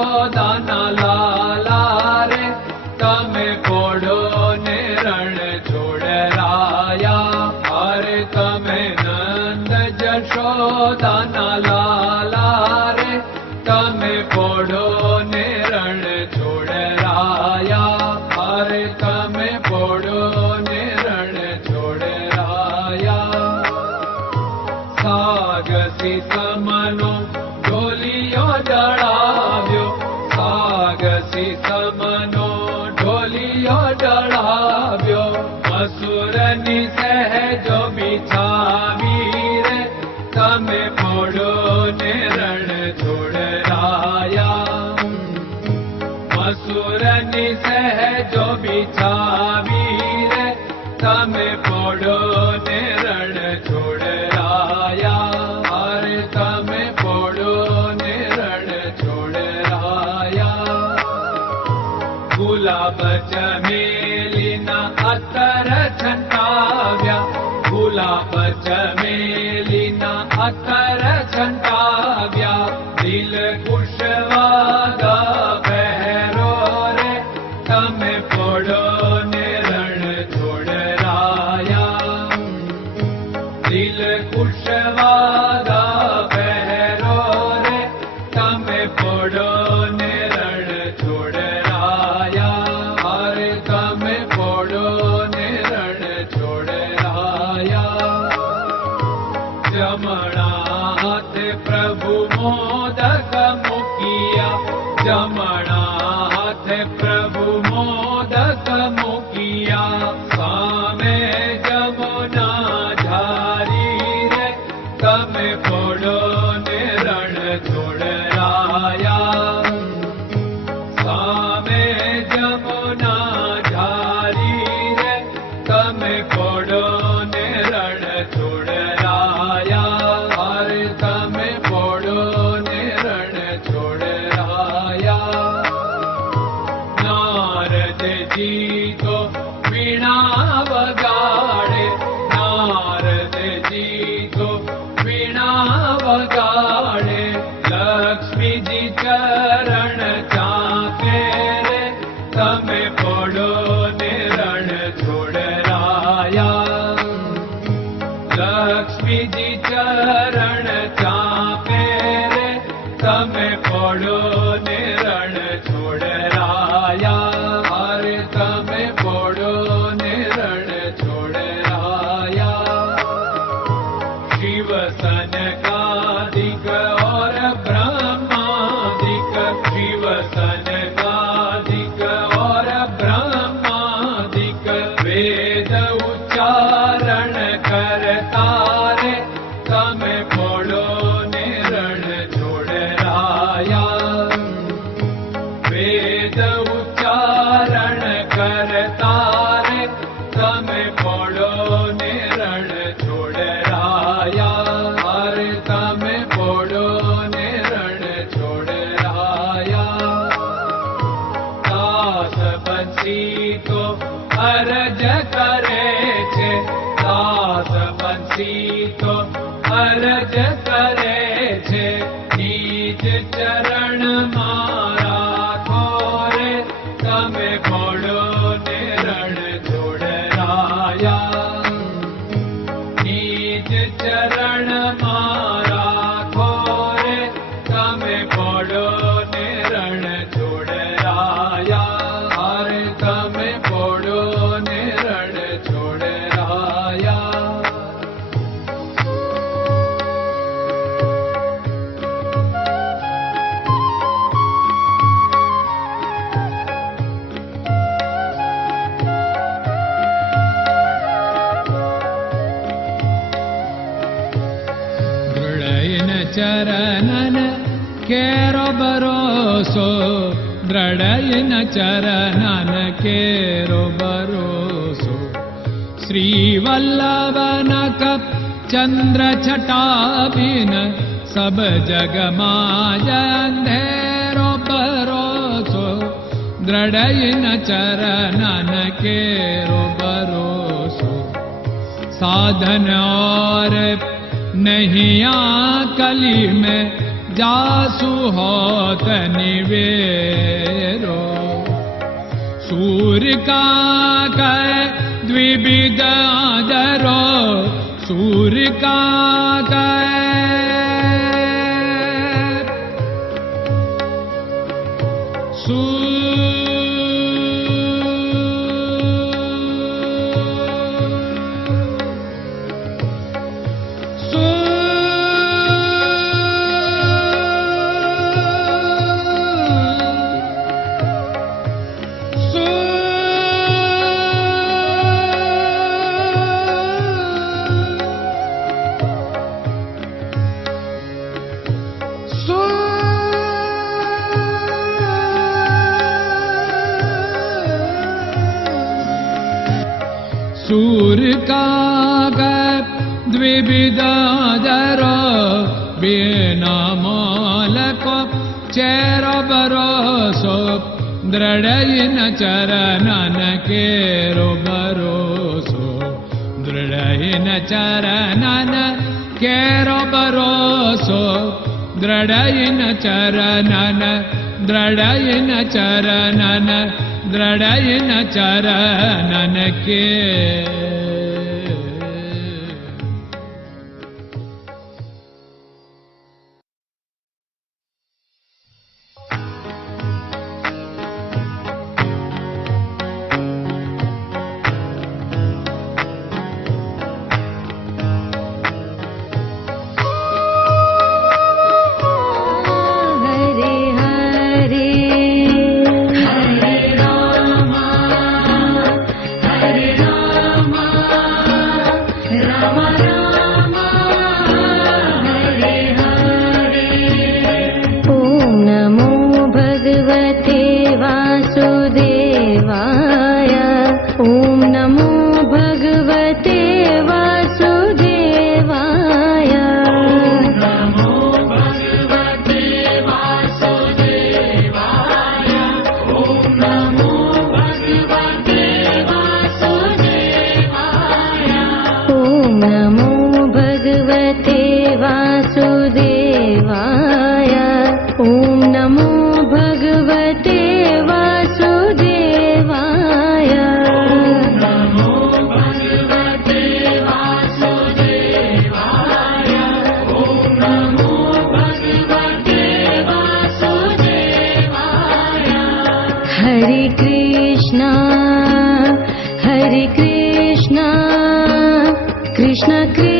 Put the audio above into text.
જશોદાના લાલા રે તમે પોડો ને રણ છોડરાયા. અરે તમે નંદ જશોદાના લાલા રે તમે પોડો ને રણ છોડરાયા. અરે તમે પોડો ને રણ છોડરાયા. સાગસી સમનો ઢોલિયો ડળાવ્યો, સાગસી સમનો ઢોલિયો ડળાવ્યો. મસૂરની સહેજો બિછાવી રે તમે પોડો ને રણ છોડરાયા. મસૂરની સહેજો બિછાવી રે તમે પોડો ને રણ છોડરાયા. અરે તમે પોડો ને રણ છોડરાયા. ગુલાબ ચમેલીના અત્તર છંટાવ્યા, ગુલાબ ચમેલીના અત્તર છંટાવ્યા. દિલ કુશવાદા પહેરો રે તમે પોડો ને રણ છોડરાયા. દિલ કુશવાદા પહેરો રે તમે પોડો ને રણ છોડરાયા. અરે તમે પોડો ને રણ છોડરાયા. જમણા હાથે પ્રભુ મોદક મૂકિયા, જમણા હાથે પ્રભુ મોદક મૂકિયા. સામે જમુના ઝારી રે તમે પોડો ને રણ છોડરાયા. સામે જમુના ઝારી રે તમે પોડો ને રણ છોડરાયા. અરે તમે પોડો ને રણ છોડરાયા. નારદજી તો વીણા વગાડે, નારદજી તો વીણા વગાડે. લક્ષ્મીજી ચરણ ચાકે રે તમે પોડો ને રણ છોડરાયા. લક્ષ્મીજી ચરણ ચાપે રે તમે પોડો ને રણ છોડરાયા. અરે તમે પોડો ને રણ છોડરાયા. શિવ સનકાદિક और ब्रह्मादिक, शिव सनकादिक और ब्रह्मादिक. वेद उच्चारण करता रे તમે પોડો ને રણ છોડરાયા. વેદ ઉચ્ચારણ કરતા રે તમે પોડો ને રણ છોડરાયા. અરે તમે પોડો ને રણ છોડરાયા. દાસ બંસી તો અરજ કરે છે, દાસ બંસી તો અરજ કરે છે. નીચ ચરણ મારા ખોરે તમે પોડો ને રણ છોડરાયા. નીચ ચરણ મારા ખોરે તમે પોડો ને રણ છોડરાયા. અરે તમે પોડો ને રણ છોડરાયા. ચરણન કેરો ભરોસો, દ્રઢયન ચરણન કેરો ભરોસો. શ્રી વલ્લભન કપ ચંદ્ર છટાબિન સબ જગમાં અંધેરો ભરોસો. દ્રઢયન ચરણન કેરો ભરોસો. साधन और नहीं कली में जासु होत निवेरो। सूर्य का कै द्विविध आदरो, सूर्य का सूर्य का द्विविधादरो, बिना मोल को चेर भरोसो, दृढ़ चरणन केरो भरोसो, दृढ़ चरणन केरो भरोसो, दृढ़ चरणन, दृढ़ चरणन, दृढ़ चरणन के। Krishna Krishna